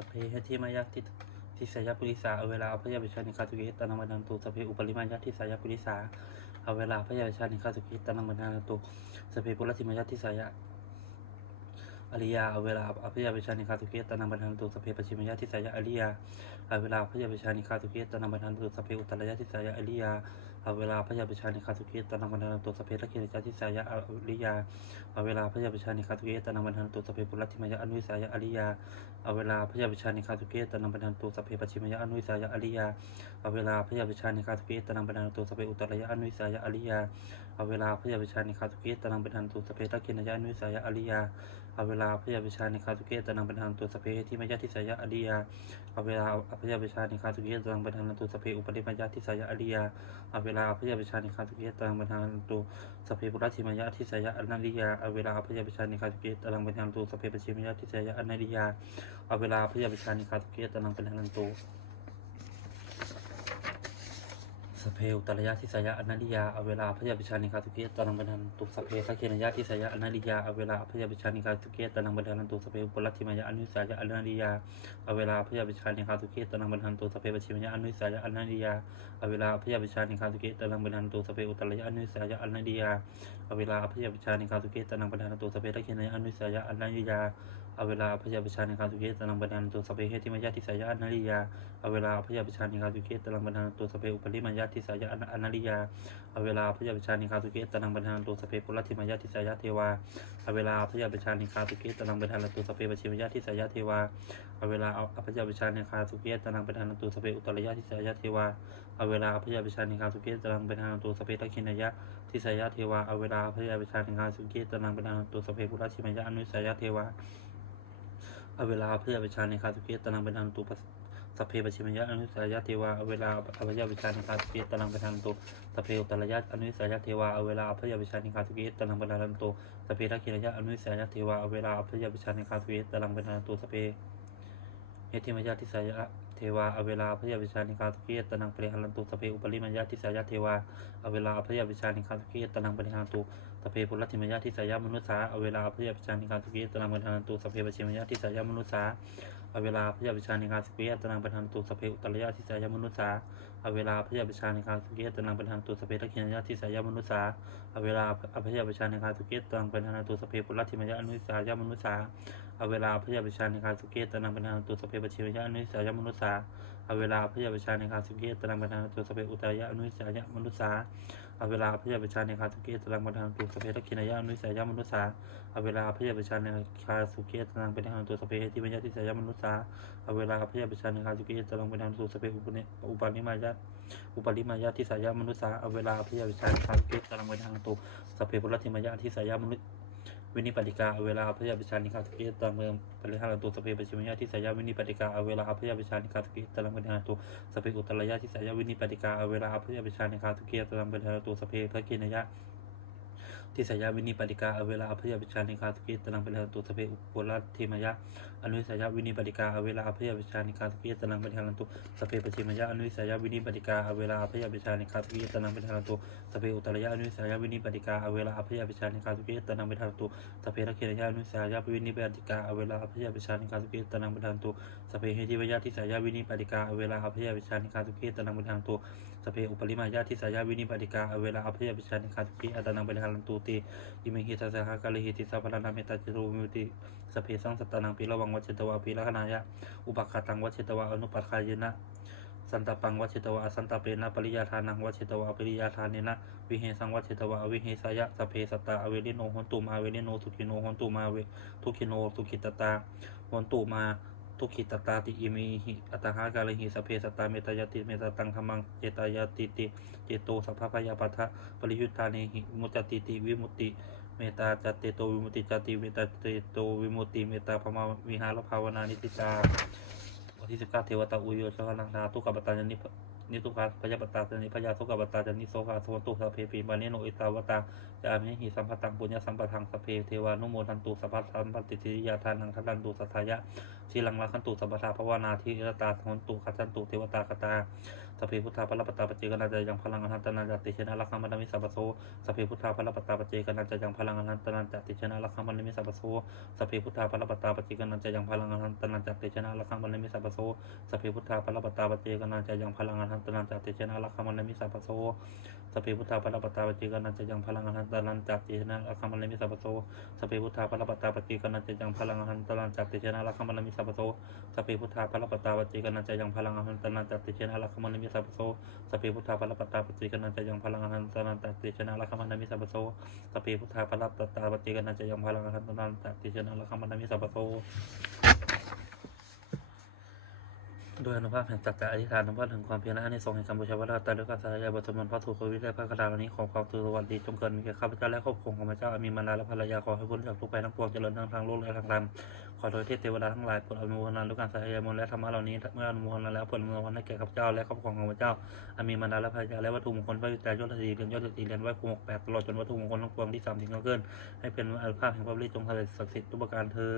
สพเพเหติมายะทิทิสยปุริสาเอาเวลาพระยาวิชานิคาตุกิตานังบันทันตุสพเพอุปริมายะทิสยปุริสาเอาเวลาพระยาวิชานิคาตุกิตานังบันทันตุสพเพปุรติมายะทิสยะอริยาเอาเวลาอภิยาวิชานิคาตุเกตตานังบันทันตุสเพปชิมยะทิสยะอริยาเอาเวลาพยาวิชานิคาตุเกตตานังบันทันตุสเพอุตตรยะทิสยะอริยา เอาเวลาพระยาวิชานิคาตุเกตตานังบันทันตุสเพทักขิณจทิสายะอริยาเอาเวลาพระยาวิชานิคาตุเกตตานังบันทันตุสเพปุรติมายะอนุสายะอริยาเอาเวลาพระยาวิชานิคาตุเกตตานังบันทันตุสเพปชิมายะอนุสายะอริยาเอาเวลาพระยาวิชานิคาตุเกตตานังบันทันตุสเพอุตตรยะอนุสายะอริยาเอาเวลาพระยาวิชานิคาตุเกตตานังบันทันตุสเพทักขิณยะอนุสายะอริยาเอาเวลาพระยาวิชานิคาตุเกตตังบันทังตัวสเพที่มายาทิสายะอริยาเอาเวลาอพยาวิชานิคาตุเกตตังบันทังตัวสเพอุปริมายาทิสายะอริยาเอาเวลาพยาวิชานิคาตุเกตตังบันทังตัวสเพปุรัชิมายาทิสยะอนันติยาเอาเวลาพยาวิชานิคาตุเกตตังบันทังตัวสเพปชิมายาทิสยะอนันติยาเอาเวลาพยาวิชานิคาตุเกตตังบันทังตัว สเพอุตระยะทิสยะอนันติยาเอาเวลาพยาปิชานิคาตุเกตตานังบันทันตุสพเพสักเคนยะทิสยะอนันติยาเอาเวลาพยาปิชานิคาตุเกตตานังบันทันตุสเพอุปรัติมายะอนุสายะอนันติยาเอาเวลาพยาปิชานิคาตุเกตตานังบันทันตุสเพปชิมยะอนุสายะอนันติยาเอาเวลาพยาปิชานิคาตุเกตตานังบันทันตุสเพอุตระยะอนุสายะอนันติยาเอาเวลาพยาปิชานิคาตุเกตตานังบันทันตุสเพสักเคนยะอนุสายะอนันติยา อาเวลาพยาปิชานิคาตุเกตตานังบันทันตุสพเพเหติมายะทิสยะอนันติยาเอาเวลาพยาปิชานิคาตุเกตตานังบันทันตุสพเพอุปริมายะทิสยะอนันติยาเอาเวลาพยาปิชานิคาตุเกตตนังบันทันตุสพเพปุรติมายาทิสายาเทวาเอาเวลาพยาปิชานิคาตุเกตตนังบันทันตุสพเพปชิมายาทิสายาเทวาเอาเวลาเอาพยาปิชานิคาตุเกตตนังบันทันตุสพเพอุตรยะทิสายาเทวาเอาเวลาพยาปิชานิคาตุเกตตนังบันทันตุสพเพทักขินายะทิสายาเทวาเอาเวลาพยาปิชานิคาตุเกตตนังบันทันตุสพเพปุรติมายาอนุสายาเทวา อเวลาเพยาปิชาในคาตุเกตตนังบันทันตุสัพเพปชิมยะอนุสายาเทวาเอเวลาอภิยาวิชานิคาตุเกตตนังบันทันตุสพเพอุตรยะอนุสายะเทวาเอาเวลาพยาวิชานิคาตุเกตตนังบรรลันโตสพเพทักขินยะอนุสายะเทวาเอาเวลาพยาวิชานิคาตุเกตตนังบรรลันโตสพเพเฮติมยะทิสายะเทวาอเวลาพยาวิชานิคาตุเกตตนังปริหันตุสเพอุปริมยะทิสายะเทวาอเวลาพยาวิชานิคาตุเกตตนังปริหันตุสพเพปุรติมยะทิสายะมนุษสาเอาเวลาพยาวิชานิคาตุเกตตนังบรรลันโตสเพปชิมยะทิสายะมนุษสาเอาเวลาพยาวิชานิคาตุเกตตนังบรรลันโตสเพอุตรยะทิสายะมนุษสาเอาเวลาพยาปิชาในคารสุเกตตังเป็นทางตัวสเปตะเคียนยะที่สายามนุษาเอาเวลาอพยาปิชาในคารสุเกตตังเป็นทางตัวสเปปุรัติมยะอนุสายามนุษาเอาเวลาพยาปิชาในคารสุเกตตังเป็นทางตัวสเปปชิมยะอนุสายามนุษา อเวลาพยาปิชาในคาสุเกตตังเป็นทางตัวสเปอุตรยะอนุสายามนุษาอาเวลาพยาปิชาในคาสุเกตตังเป็นทางตัวสเปตะเคียนยะอนุสายามนุษาอาเวลาพยาปิชาในคาสุเกตตังเป็นทางตัวสเปที่มยะที่สายามนุษาอาเวลาพยาปิชาในคาสุเกตตังเป็นทางตัวสเปอุปนิอุปนิมายะอุปริมายาทิสายามนุษย์สาเอเวลาพยาวิชาในคาสุเกตตารางเวทางตุสพเพปุรติมายาทิสายามนุษย์ วินิปติกาเอเวลาพยาปิชานิคาสกิตตารางเมืองปริหารตุสเพปชิมยาทิสายาวินิปติกาเอเวลาพยาปิชานิคาสกิตตารางเวทางตุสเพอุตรยาทิสายาวินิปติกาเอเวลาพยาปิชานิคาสกิตตารางเวทางตุสเพพระกินยะ ที่สยาวินิปติกาเอเวลาอภยาวิชานิคาสุกิตตังเป็นตุสเพอุปรัตเทมยะอนุสยาวินิปติกาเอเวลาอภยาวิชานิคาสุกิตตังเป็นตุสเพปชิมยะอนุสยาวินิปติกาเอเวลาอภยาวิชานิคาสุกิตตังเป็นตุสเพอุตรยะอนุสยาวินิปติกาเอเวลาอภยาวิชานิคาสุกิตตังเป็นตุสเพรักเคียอนุสยาวินิปติกาเอเวลาอภยาวิชานิคาสุกิตตังเป็นตุสเพเฮติวยะที่สยาวินิปติกาเอเวลาอภยาวิชานิคาสุกิตตังเป็นตุสเพอุปริมายาที่สยาวินิปติกาเอเวลาอภยาวิชานิคาสุกิตตังเป็นตุติอิมิหิตัสสะกาลิหิติสัพพะนาเมตตาจิรวิมุติสพเพสังสัตตานังปิระวังวัจเจตวะปิละขณายะอุปกตังวัจเจตวะอนุปัฏคายนะสันตปังวัจเจตวะสันตเปนะปริยาทานังวัจเจตวะปริยาทานเนนะวิเหสังวัจเจตวะวิเหสายะสพเพสัตตาอเวริโนหนตุมาเวริโนทุกิโนหนตุมาเวทุกิโนทุกิตตาหนตุมา ทุกิตตาติอิมิหิอัตหากาลิหิสเพสัตาเมตยติเมตตังธรรมังเจตายติติเจโตสัพพพยาปัทะปริยุทธาเนหิมุจจติติวิมุติเมตาจตเตโตวิมุติจตติเมตาเตโตวิมุติเมตาพมาวิหารภาวนานิติตาวันที่สิบเก้าเทวตาอุโยชกนังนาทุกขปตาจนิ นิทุกขาพยาปตาจนิพยาทุกปตาจนิโสภาสวนตุสเพปีมานิโนอิตาวตาจามิหิสัมปตังปุญญสัมปทังสเพเทวานุโมทันตุสัพพสัมปติสิยาทานังทัตันตุสัทธายะทีลังลักขันตุสัพพะภาวนาทีรตาทนตุขัจันตุเทวตาคตา สพเพพุทธาพระปตาปเจกนันจะยังพลังอนันตนันจติเชนะลักขมันมิสัพโสสพเพพุทธาพระปตาปเจกนันจะยังพลังอนันตนันจติเชนะลักขมันมิสัพโสสพเพพุทธาพระปตาปเจกนันจะยังพลังอนันตนันจติเชนะลักขมันมิสัพโสสพเพพุทธาพระปตาปเจกนันจะยังพลังอนันตนันจติเชนะลักขมันมิสัพโสสพเพพุทธาพระปตาปเจกนันจะยังพลังอนันตนันจติเชนะลักขมันมิสัพโสสพเพพุทธาพระปตาปเจกนันจะยังพลังอนันตนันจติเชนะลักขมันมิสัพโสสพเพพุทธาพระปตาปเจกนันจะยังพลังอนันตนันจติเชนะลักขมันมิสัพพโสสพเพพุทธาพระปัตตาปฏิกนันจะยังพลังอนันตนันตติชนะละคมันามิสัพพโสสพเพพุทธาพระปัตตาปฏิกนันจะยังพลังอนันตนันตติชนะละคมันามิสัพพโส ด้วยอนุภาพแห่งจักรอธิษฐานนำว่าถึงความเพียรและอานิสงส์แห่งการบูชาพระราตาด้วยการสาธยายบทสวดมนต์พระถูกวิดและพระคาถาเหล่านี้ของความสุขสวัสดีจงเกิดมีแก่ข้าพเจ้าและครอบครัวของข้าพเจ้าอามีมารดาและภรรยาขอให้พ้นจากทุกภัยทั้งปวงเจริญทั้งทางโลกและทางธรรมขอโดยเทพเทวดาทั้งหลายโปรดอนุโมทนาด้วยการสาธยายมนต์และธรรมะเหล่านี้เมื่ออนุโมทนาแล้วผลเมื่อวันให้แก่ข้าพเจ้าและครอบครัวของข้าพเจ้าอามีมารดาและภรรยาและวัตถุมงคลพระยุทธายศสีเรียนยศสีเรียนไหว้ครูหกแปดตลอดจนวัตถุมงคลทั้งปวงที่สามถึงเกินให้เป็นอนุภาพแห่งพระฤทธิ์จงสำเร็จศักดิ์สิทธิ์ทุกประการเธอ